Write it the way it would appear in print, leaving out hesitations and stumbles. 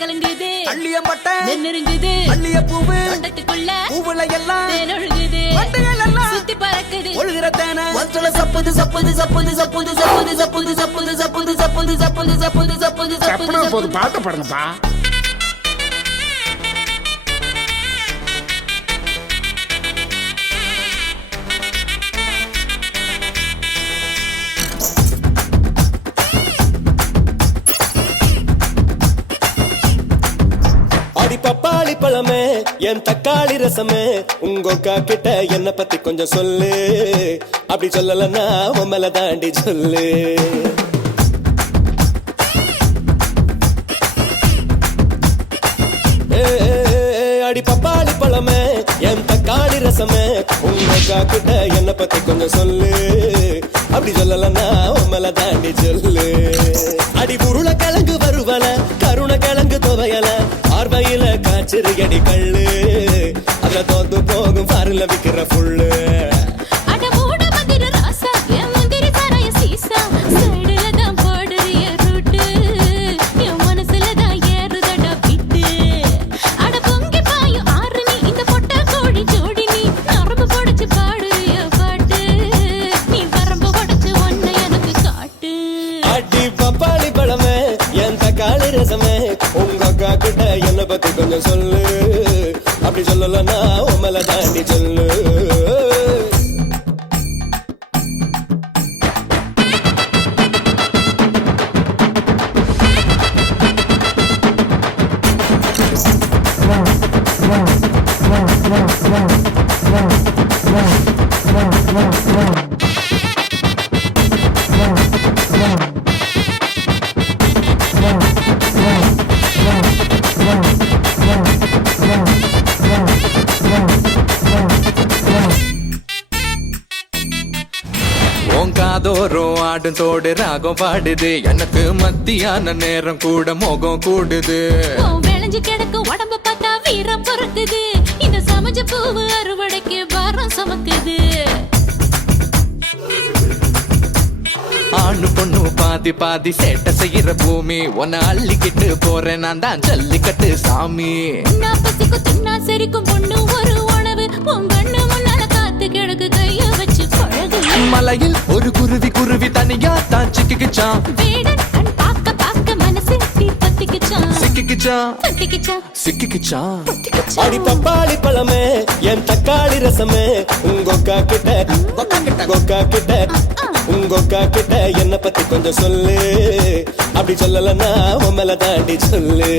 கலங்குது அள்ளிய மட்டை நெருங்குது அள்ளிய பூவு தொண்டத்துக்குள்ள பூவுல எல்லாம் தேனொழுகுது வண்டுகள் எல்லாம் சுத்தி பறக்குது ஒழுகிற தேனை வந்தல சப்புது சப்புது சப்புது சப்புது சப்புது சப்புது சப்புது சப்புது சப்புது சப்புது சப்புது சப்புது எப்பனா சப்புது போது பாட்டு பாடுங்கப்பா. அடி பப்பாளி பழமே என் தக்காளி ரசமே உங்க அக்கா கிட்ட என்ன பத்தி கொஞ்சம் சொல்லு. அப்படி சொல்லலன்னா உன் மேல தாண்டி சொல்லு. அடி பப்பாளி பழமே என் தக்காளி ரசமே உங்க அக்கா கிட்ட என்ன பத்தி கொஞ்சம் சொல்லு. அப்படி சொல்லலன்னா உன் மேல தாண்டி சொல்லு. அடி உருளை கிழங்கு வருவல கருண கிழங்கு துவையல பார்வையில காய்ச்சிரு அடி கள்ளு. அதுல தோத்து போகும் பாருல விக்கிற புல்லு. அட மூட மந்திர ராசா என் முந்திரி தரைய சீசா சைடுல தான் போடுறிய ரூட்டு என் மனசுல தான் ஏறுதடா பிட்டு. அட பொங்கி பாயும் ஆறு நீ இந்த பொட்ட கோழி ஜோடி நீ நரம்பு பொடிச்சு பாடுறிய பாட்டு நீ வரம்பு உடைச்சு ஒன்ன எனக்கு காட்டு. அடி பப்பாளி பழமே என் தக்காளி ரசமே உங்க அக்கா கிட்ட என்ன பத்தி கொஞ்சம் சொல்லு. அப்படி சொல்லலன்னா உன் மேல தாண்டி சொல்லு. காதோறும் ஆடும் தோடு ராகம் பாடுது எனக்கு மத்தியான நேரம் கூட மோகம் கூடுது. விளைஞ்சு கிடக்கு உடம்ப பார்த்தா வீரம் பொறுக்குது இந்த சமஞ்ச பூவு அறுவடைக்கு வாரம் சமக்குது. ஆணு பொண்ணு பாதி பாதி சேட்டை செய்யற பூமி உன்னை அள்ளிக்கிட்டு போறேன் நான் தான் ஜல்லிக்கட்டு சாமி. நான் பசிக்கும் தின்னா சரிக்கும் பொண்ணு ஒரு உணவு உன் கண்ணு முன்னால காத்து கிடக்கு கைய வச்சு பழகு. மலையில் ஒரு குருவி குருவி தனியா தான் சிக்கிக்கிச்சான். வேடன் கண் பார்க்க பார்க்க மனசு தீ பத்திக்கிச்சான் சிக்கிக்கிச்சான் பத்திக்கிச்சான் சிக்கிக்கிச்சான். அடி பப்பாளி பழமே என் தக்காளி ரசமே உங்க அக்கா கிட்ட உங்க அக்கா கிட்ட என்ன பத்தி கொஞ்சம் சொல்லு. அப்படி சொல்லலன்னா உன் மேல தாண்டி சொல்லு.